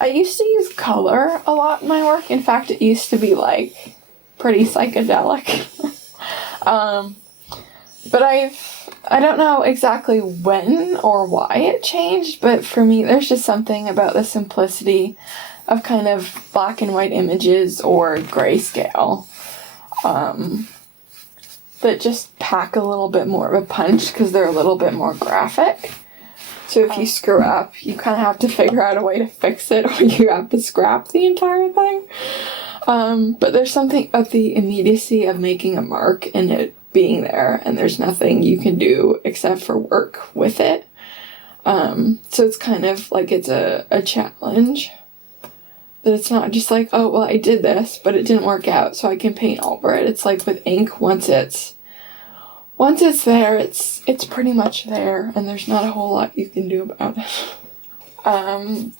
I used to use color a lot in my work. In fact, it used to be, like, pretty psychedelic. But I don't know exactly when or why it changed, but for me, there's just something about the simplicity of kind of black and white images or grayscale that just pack a little bit more of a punch because they're a little bit more graphic. So if you screw up, you kind of have to figure out a way to fix it, or you have to scrap the entire thing. But there's something of the immediacy of making a mark and it being there, and there's nothing you can do except for work with it. So it's kind of like it's a challenge. That it's not just like, oh, well, I did this, but it didn't work out, so I can paint over it. It's like with ink, once it's there, it's pretty much there, and there's not a whole lot you can do about it.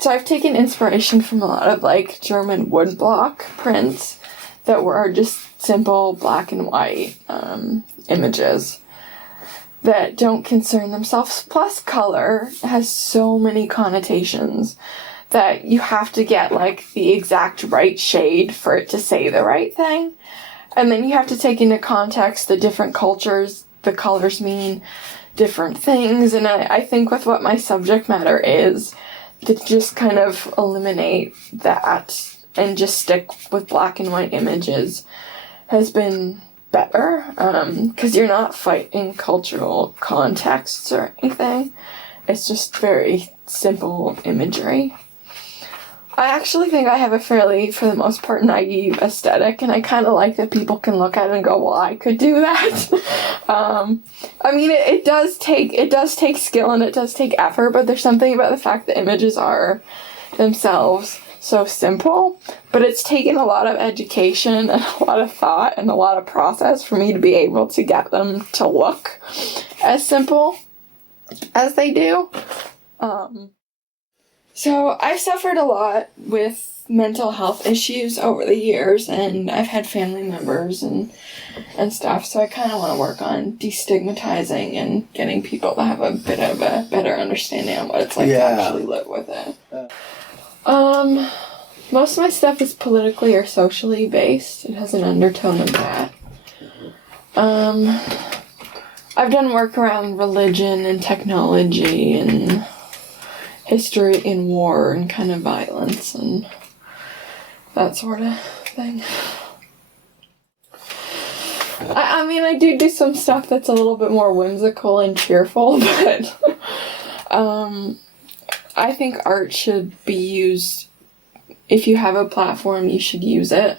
So I've taken inspiration from a lot of, like, German woodblock prints that were just simple black and white images that don't concern themselves. Plus, color has so many connotations that you have to get, like, the exact right shade for it to say the right thing. And then you have to take into context the different cultures. The colors mean different things. And I think with what my subject matter is, to just kind of eliminate that and just stick with black and white images has been better. Because you're not fighting cultural contexts or anything. It's just very simple imagery. I actually think I have a fairly, for the most part, naive aesthetic, and I kind of like that people can look at it and go, well, I could do that. I mean, it does take skill and it does take effort, but there's something about the fact that images are themselves so simple, but it's taken a lot of education and a lot of thought and a lot of process for me to be able to get them to look as simple as they do. So I've suffered a lot with mental health issues over the years, and I've had family members and stuff, so I kind of want to work on destigmatizing and getting people to have a bit of a better understanding on what it's like to actually live with it. Most of my stuff is politically or socially based. It has an undertone of that. I've done work around religion and technology and history in war and kind of violence and that sort of thing. I mean, I do some stuff that's a little bit more whimsical and cheerful, but I think art should be used. If you have a platform, you should use it.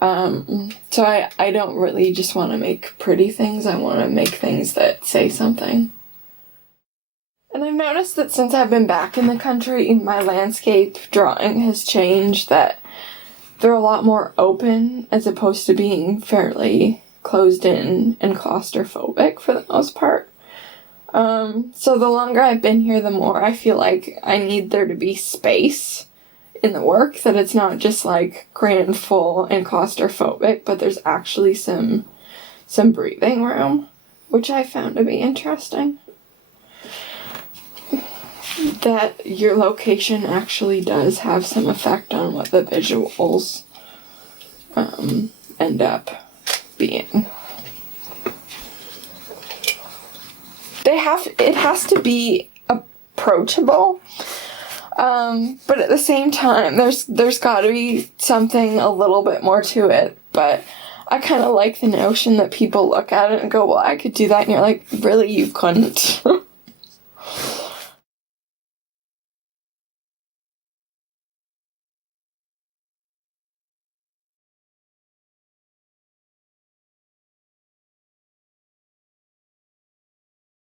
So I don't really just want to make pretty things. I want to make things that say something. And I've noticed that since I've been back in the country, my landscape drawing has changed, that they're a lot more open as opposed to being fairly closed in and claustrophobic for the most part. So the longer I've been here, the more I feel like I need there to be space in the work, that it's not just like crammed full and claustrophobic, but there's actually some breathing room, which I found to be interesting. That your location actually does have some effect on what the visuals end up being. It has to be approachable, but at the same time, there's got to be something a little bit more to it. But I kind of like the notion that people look at it and go, well, I could do that, and you're like, really, you couldn't?